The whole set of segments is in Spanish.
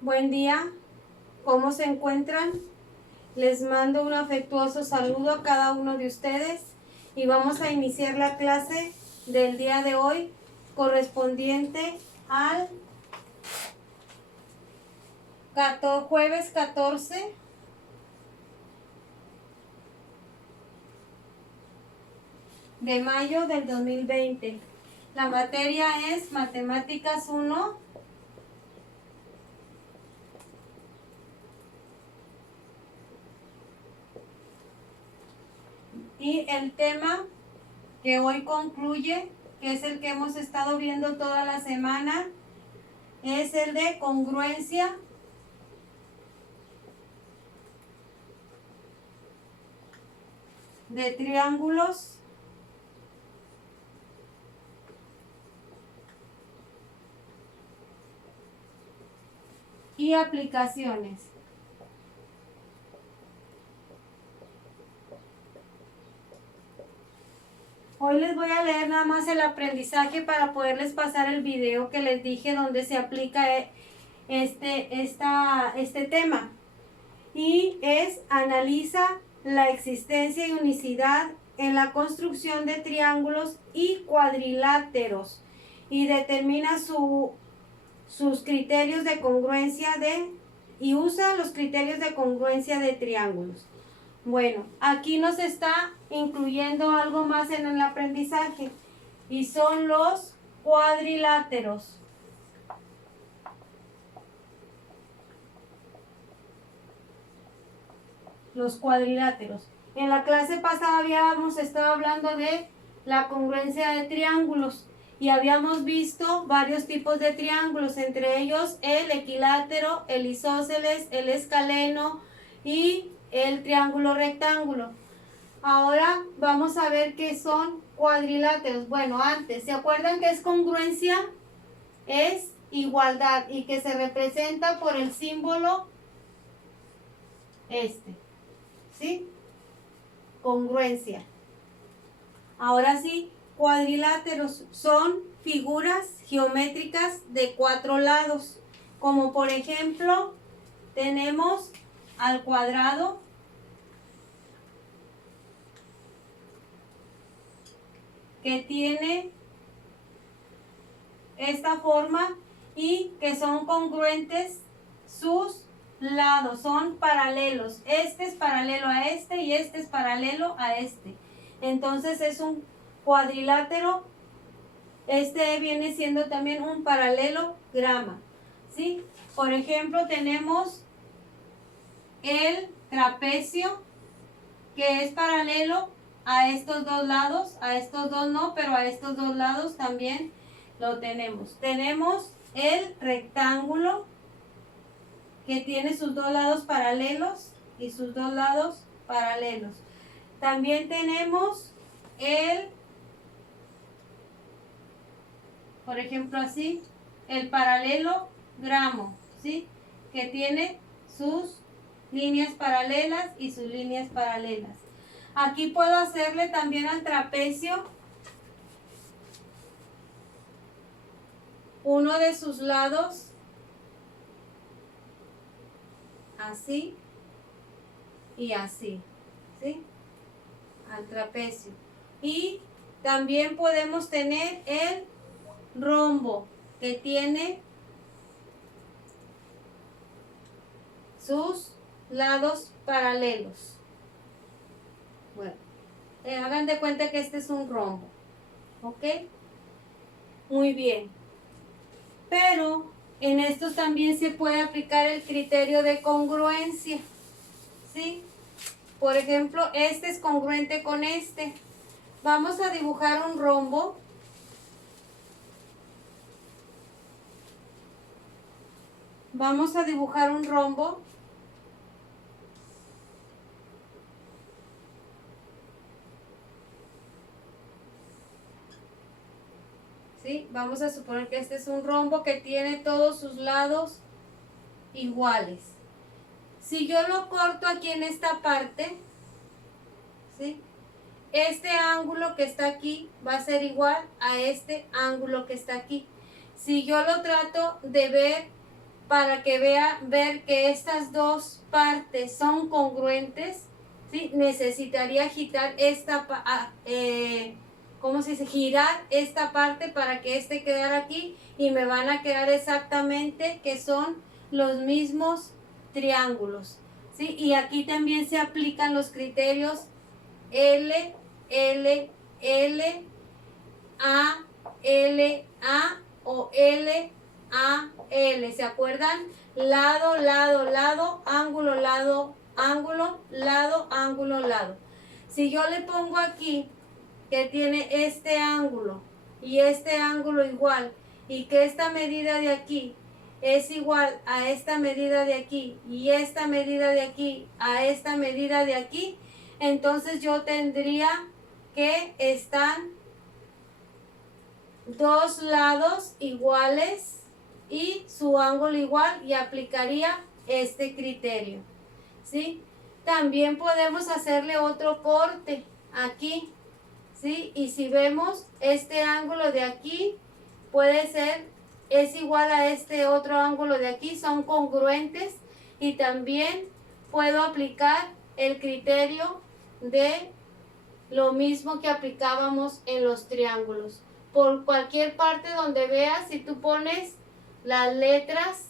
Buen día, ¿cómo se encuentran? Les mando un afectuoso saludo a cada uno de ustedes y vamos a iniciar la clase del día de hoy correspondiente al jueves 14 de mayo del 2020. La materia es Matemáticas 1. Y el tema que hoy concluye, que es el que hemos estado viendo toda la semana, es el de congruencia de triángulos y aplicaciones. Hoy les voy a leer nada más el aprendizaje para poderles pasar el video que les dije donde se aplica este tema. Y es analiza la existencia y unicidad en la construcción de triángulos y cuadriláteros y determina sus criterios de congruencia y usa los criterios de congruencia de triángulos. Bueno, aquí nos está incluyendo algo más en el aprendizaje y son los cuadriláteros. Los cuadriláteros. En la clase pasada habíamos estado hablando de la congruencia de triángulos y habíamos visto varios tipos de triángulos, entre ellos el equilátero, el isósceles, el escaleno y el triángulo rectángulo. Ahora vamos a ver qué son cuadriláteros. Bueno, antes, ¿se acuerdan que es congruencia? Es igualdad y que se representa por el símbolo ¿sí? Congruencia. Ahora sí, cuadriláteros son figuras geométricas de 4 lados, como por ejemplo tenemos al cuadrado, que tiene esta forma y que son congruentes sus lados, son paralelos. Este es paralelo a este y este es paralelo a este. Entonces es un cuadrilátero. Este viene siendo también un paralelograma, ¿sí? Por ejemplo, tenemos el trapecio, que es paralelo a estos dos lados, a estos dos no, pero a estos dos lados también lo tenemos. Tenemos el rectángulo, que tiene sus dos lados paralelos y sus dos lados paralelos. También tenemos por ejemplo así, el paralelogramo, ¿sí? Que tiene sus líneas paralelas y sus líneas paralelas. Aquí puedo hacerle también al trapecio uno de sus lados así y así, ¿sí? Al trapecio. Y también podemos tener el rombo, que tiene sus lados paralelos. Bueno, hagan de cuenta que este es un rombo, ¿ok? Muy bien. Pero en estos también se puede aplicar el criterio de congruencia, ¿sí? Por ejemplo, este es congruente con este. Vamos a dibujar un rombo. Vamos a dibujar un rombo. ¿Sí? Vamos a suponer que este es un rombo que tiene todos sus lados iguales. Si yo lo corto aquí en esta parte, ¿sí? Este ángulo que está aquí va a ser igual a este ángulo que está aquí. Si yo lo trato de ver para que ver que estas dos partes son congruentes, ¿sí? Necesitaría girar ¿cómo se dice? Girar esta parte para que este quedara aquí y me van a quedar exactamente que son los mismos triángulos, ¿sí? Y aquí también se aplican los criterios L, L, L, A, L, A o L, A, L. ¿Se acuerdan? Lado, lado, lado, ángulo, lado, ángulo, lado, ángulo, lado. Si yo le pongo aquí que tiene este ángulo y este ángulo igual y que esta medida de aquí es igual a esta medida de aquí y esta medida de aquí a esta medida de aquí, entonces yo tendría que están dos lados iguales y su ángulo igual y aplicaría este criterio, ¿sí? También podemos hacerle otro corte aquí, ¿sí? Y si vemos este ángulo de aquí es igual a este otro ángulo de aquí, son congruentes, y también puedo aplicar el criterio de lo mismo que aplicábamos en los triángulos. Por cualquier parte donde veas, si tú pones las letras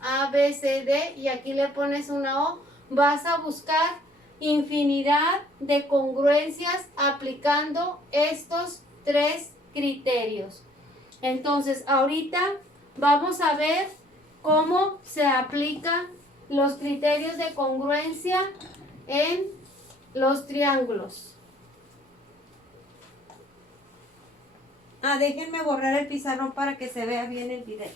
A, B, C, D y aquí le pones una O, vas a buscar infinidad de congruencias aplicando estos tres criterios. Entonces, ahorita vamos a ver cómo se aplican los criterios de congruencia en los triángulos. Déjenme borrar el pizarrón para que se vea bien el video.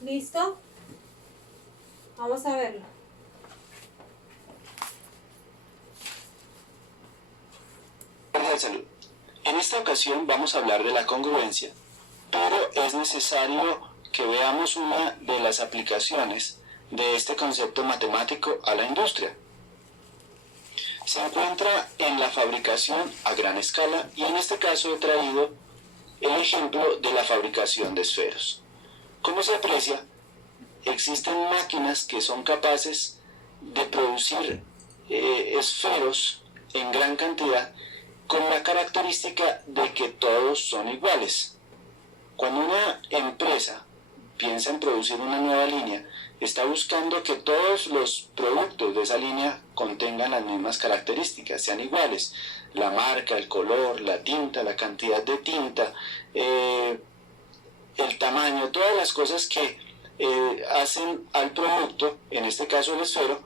¿Listo? Vamos a verlo. De salud. En esta ocasión vamos a hablar de la congruencia, pero es necesario que veamos una de las aplicaciones de este concepto matemático a la industria. Se encuentra en la fabricación a gran escala y en este caso he traído el ejemplo de la fabricación de esferos. Como se aprecia, existen máquinas que son capaces de producir esferos en gran cantidad con la característica de que todos son iguales. Cuando una empresa piensa en producir una nueva línea, está buscando que todos los productos de esa línea contengan las mismas características, sean iguales. La marca, el color, la tinta, la cantidad de tinta, el tamaño, todas las cosas que hacen al producto, en este caso el esfero,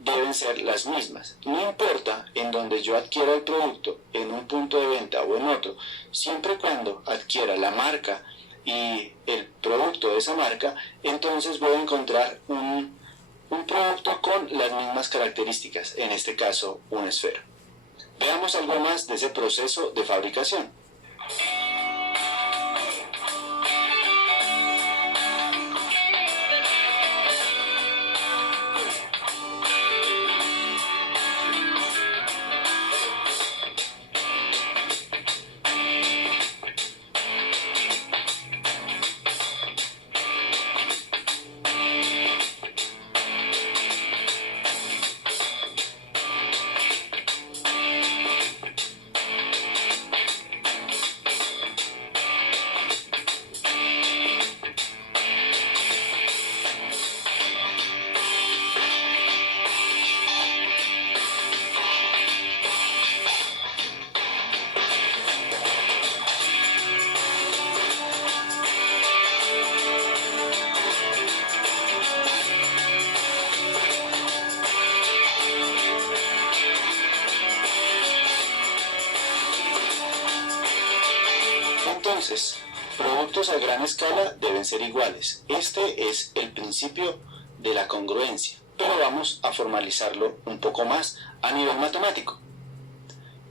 deben ser las mismas. No importa en donde yo adquiera el producto, en un punto de venta o en otro, siempre y cuando adquiera la marca y el producto de esa marca, entonces voy a encontrar un producto con las mismas características, en este caso un esfero. Veamos algo más de ese proceso de fabricación. Entonces, productos a gran escala deben ser iguales. Este es el principio de la congruencia, pero vamos a formalizarlo un poco más a nivel matemático.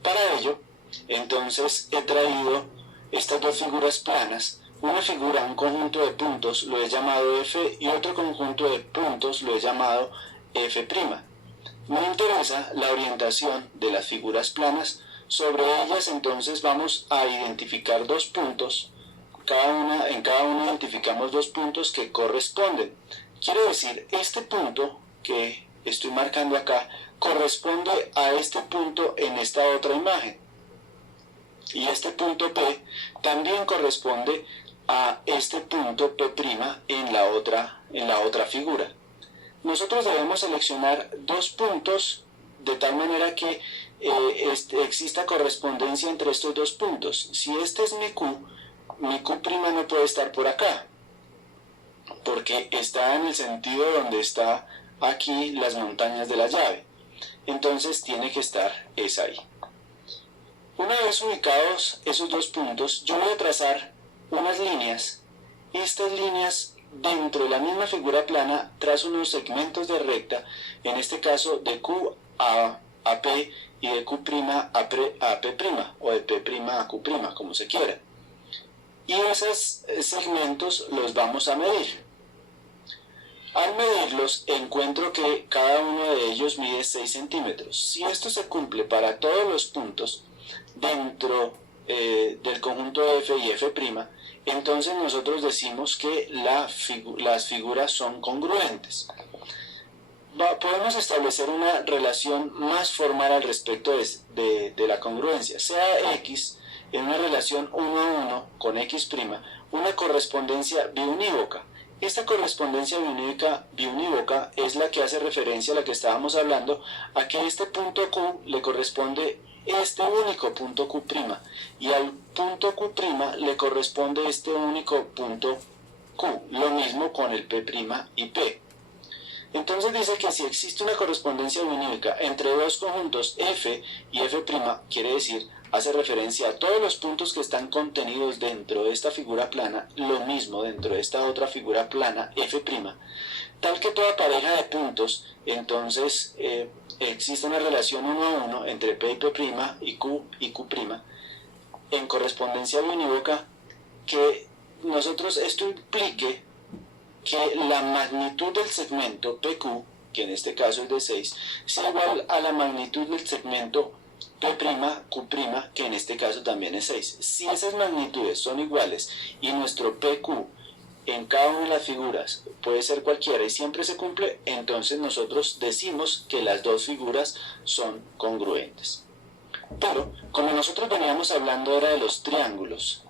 Para ello, entonces he traído estas dos figuras planas. Una figura, un conjunto de puntos, lo he llamado F, y otro conjunto de puntos lo he llamado F'. Me interesa la orientación de las figuras planas. Sobre ellas entonces vamos a identificar dos puntos. En cada una identificamos dos puntos que corresponden. Quiere decir, este punto que estoy marcando acá corresponde a este punto en esta otra imagen. Y este punto P también corresponde a este punto P' en la otra figura. Nosotros debemos seleccionar dos puntos de tal manera que exista correspondencia entre estos dos puntos. Si este es mi Q' no puede estar por acá, porque está en el sentido donde está aquí las montañas de la llave. Entonces tiene que estar esa ahí. Una vez ubicados esos dos puntos, yo voy a trazar unas líneas. Estas líneas dentro de la misma figura plana trazo unos segmentos de recta, en este caso de Q a P y de Q' a P' o de P' a Q', como se quiera. Y esos segmentos los vamos a medir. Al medirlos encuentro que cada uno de ellos mide 6 centímetros. Si esto se cumple para todos los puntos dentro del conjunto F y F', entonces nosotros decimos que las figuras son congruentes. Podemos establecer una relación más formal al respecto de la congruencia. Sea X en una relación 1 a 1 con X', una correspondencia biunívoca. Esta correspondencia biunívoca es la que hace referencia a la que estábamos hablando, a que este punto Q le corresponde este único punto Q' y al punto Q' le corresponde este único punto Q. Lo mismo con el P' y P. Entonces dice que si existe una correspondencia biunívoca entre dos conjuntos F y F', quiere decir, hace referencia a todos los puntos que están contenidos dentro de esta figura plana, lo mismo dentro de esta otra figura plana F', tal que toda pareja de puntos, entonces existe una relación 1 a 1 entre P y P' y Q en correspondencia biunívoca, que esto implique que la magnitud del segmento PQ, que en este caso es de 6, sea igual a la magnitud del segmento P', Q', que en este caso también es 6. Si esas magnitudes son iguales y nuestro PQ en cada una de las figuras puede ser cualquiera y siempre se cumple, entonces nosotros decimos que las dos figuras son congruentes. Pero, como nosotros veníamos hablando ahora de los triángulos,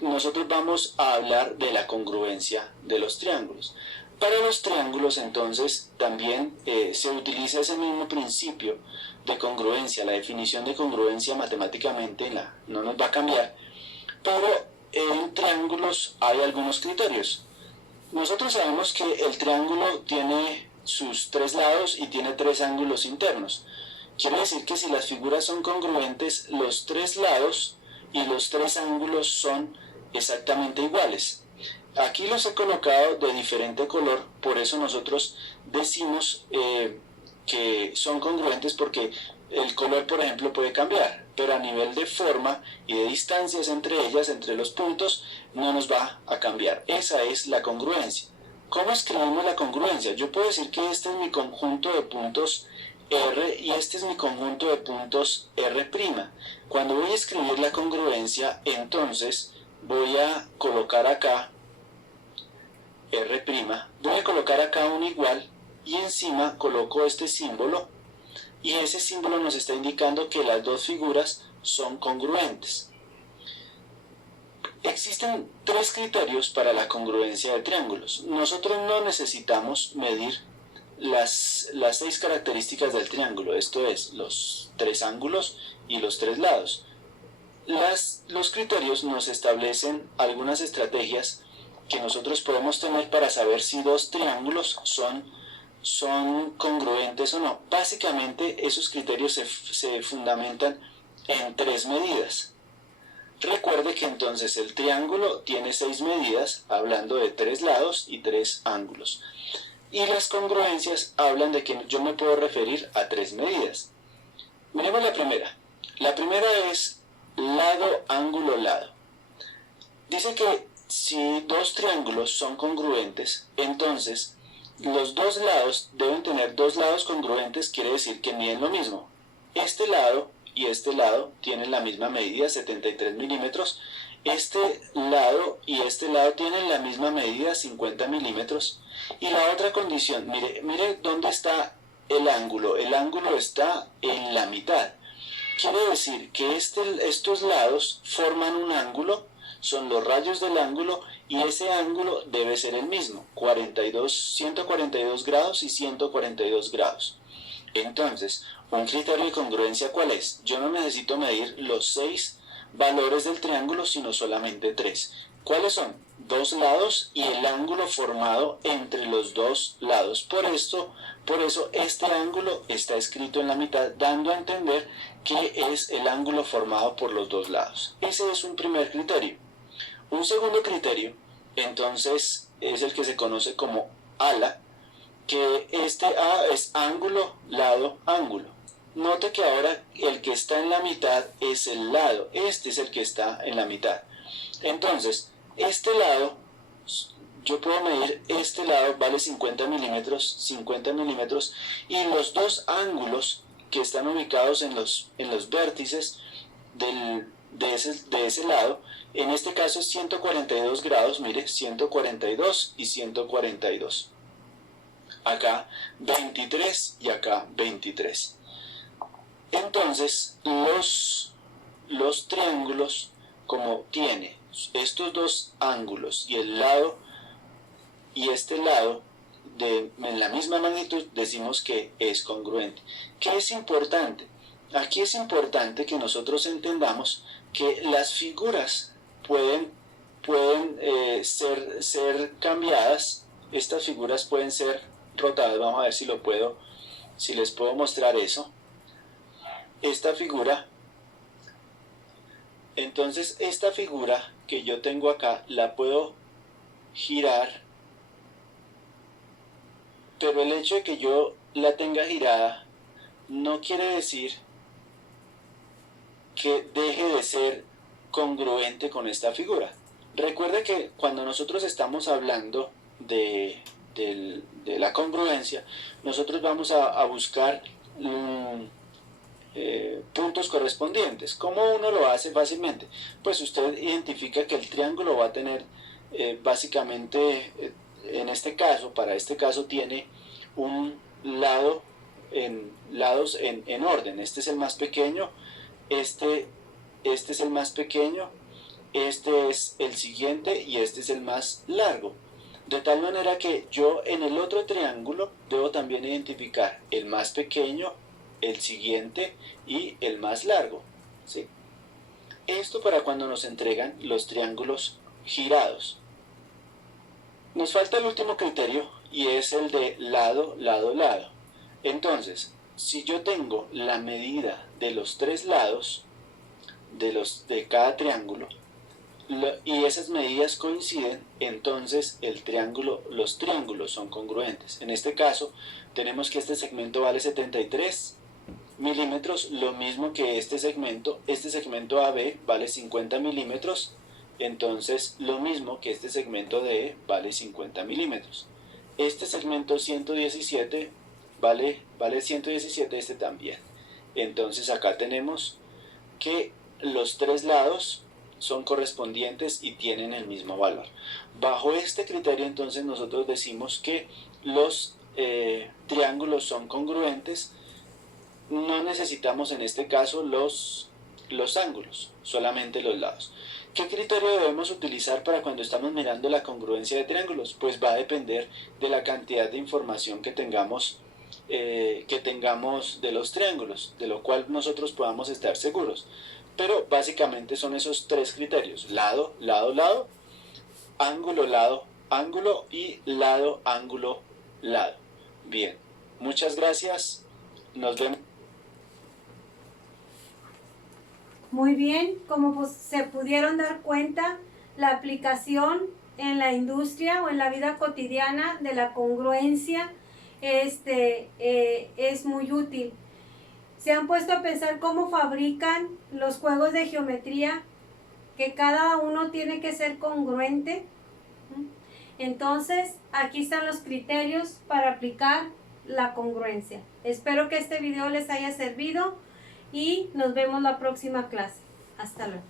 nosotros vamos a hablar de la congruencia de los triángulos. Para los triángulos, entonces, también se utiliza ese mismo principio de congruencia. La definición de congruencia matemáticamente no nos va a cambiar, pero en triángulos hay algunos criterios. Nosotros sabemos que el triángulo tiene sus tres lados y tiene tres ángulos internos. Quiere decir que si las figuras son congruentes, los tres lados y los tres ángulos son exactamente iguales. Aquí los he colocado de diferente color, por eso nosotros decimos que son congruentes, porque el color, por ejemplo, puede cambiar, pero a nivel de forma y de distancias entre ellas, entre los puntos, no nos va a cambiar. Esa es la congruencia. ¿Cómo escribimos la congruencia? Yo puedo decir que este es mi conjunto de puntos R y este es mi conjunto de puntos R'. Cuando voy a escribir la congruencia, entonces voy a colocar acá R', voy a colocar acá un igual y encima coloco este símbolo, y ese símbolo nos está indicando que las dos figuras son congruentes. Existen tres criterios para la congruencia de triángulos. Nosotros no necesitamos medir las 6 características del triángulo, esto es, los 3 ángulos y los 3 lados. Los criterios nos establecen algunas estrategias que nosotros podemos tener para saber si dos triángulos son congruentes o no. Básicamente esos criterios se fundamentan en 3 medidas. Recuerde que entonces el triángulo tiene 6 medidas, hablando de 3 lados y 3 ángulos. Y las congruencias hablan de que yo me puedo referir a 3 medidas. Miremos la primera. La primera es lado, ángulo, lado. Dice que si dos triángulos son congruentes, entonces los dos lados deben tener dos lados congruentes, quiere decir que miden lo mismo. Este lado y este lado tienen la misma medida, 73 milímetros. Este lado y este lado tienen la misma medida, 50 milímetros. Y la otra condición, mire dónde está el ángulo. El ángulo está en la mitad. Quiere decir que estos lados forman un ángulo, son los rayos del ángulo, y ese ángulo debe ser el mismo, 142 grados y 142 grados. Entonces, un criterio de congruencia, ¿cuál es? Yo no necesito medir los 6 valores del triángulo, sino solamente 3. ¿Cuáles son? Dos lados y el ángulo formado entre los dos lados. Por eso este ángulo está escrito en la mitad, dando a entender que es el ángulo formado por los dos lados. Ese es un primer criterio. Un segundo criterio, entonces, es el que se conoce como ala, que este A es ángulo, lado, ángulo. Note que ahora el que está en la mitad es el lado, este es el que está en la mitad. Entonces, este lado, yo puedo medir este lado, vale 50 milímetros, y los dos ángulos que están ubicados en los vértices de ese lado, en este caso es 142 grados, mire, 142 y 142. Acá 23 y acá 23. Entonces, los triángulos, como tiene estos dos ángulos y el lado y este lado en la misma magnitud, decimos que es congruente. ¿Qué es importante? Aquí es importante que nosotros entendamos que las figuras pueden ser cambiadas. Estas figuras pueden ser rotadas. Vamos a ver si les puedo mostrar eso. Esta figura, entonces esta figura que yo tengo acá la puedo girar, pero el hecho de que yo la tenga girada no quiere decir que deje de ser congruente con esta figura. Recuerda que cuando nosotros estamos hablando de la congruencia, nosotros vamos a buscar puntos correspondientes. ¿Cómo uno lo hace fácilmente? Pues usted identifica que el triángulo va a tener básicamente, para este caso tiene un lado lados en orden. Este es el más pequeño, este es el más pequeño, este es el siguiente y este es el más largo. De tal manera que yo en el otro triángulo debo también identificar el más pequeño, el siguiente y el más largo, ¿sí? Esto para cuando nos entregan los triángulos girados. Nos falta el último criterio y es el de lado, lado, lado. Entonces, si yo tengo la medida de los tres lados de cada triángulo y esas medidas coinciden, entonces los triángulos son congruentes. En este caso, tenemos que este segmento vale 73 milímetros, lo mismo que este segmento AB vale 50 milímetros, entonces lo mismo que este segmento DE vale 50 milímetros. Este segmento 117 vale 117, este también. Entonces acá tenemos que los tres lados son correspondientes y tienen el mismo valor. Bajo este criterio, entonces nosotros decimos que los triángulos son congruentes. No necesitamos en este caso los ángulos, solamente los lados. ¿Qué criterio debemos utilizar para cuando estamos mirando la congruencia de triángulos? Pues va a depender de la cantidad de información que tengamos de los triángulos, de lo cual nosotros podamos estar seguros. Pero básicamente son esos tres criterios: lado, lado, lado, ángulo, lado, ángulo y lado, ángulo, lado. Bien, muchas gracias. Nos vemos. Muy bien, como se pudieron dar cuenta, la aplicación en la industria o en la vida cotidiana de la congruencia es muy útil. ¿Se han puesto a pensar cómo fabrican los juegos de geometría? Que cada uno tiene que ser congruente. Entonces, aquí están los criterios para aplicar la congruencia. Espero que este video les haya servido y nos vemos la próxima clase. Hasta luego.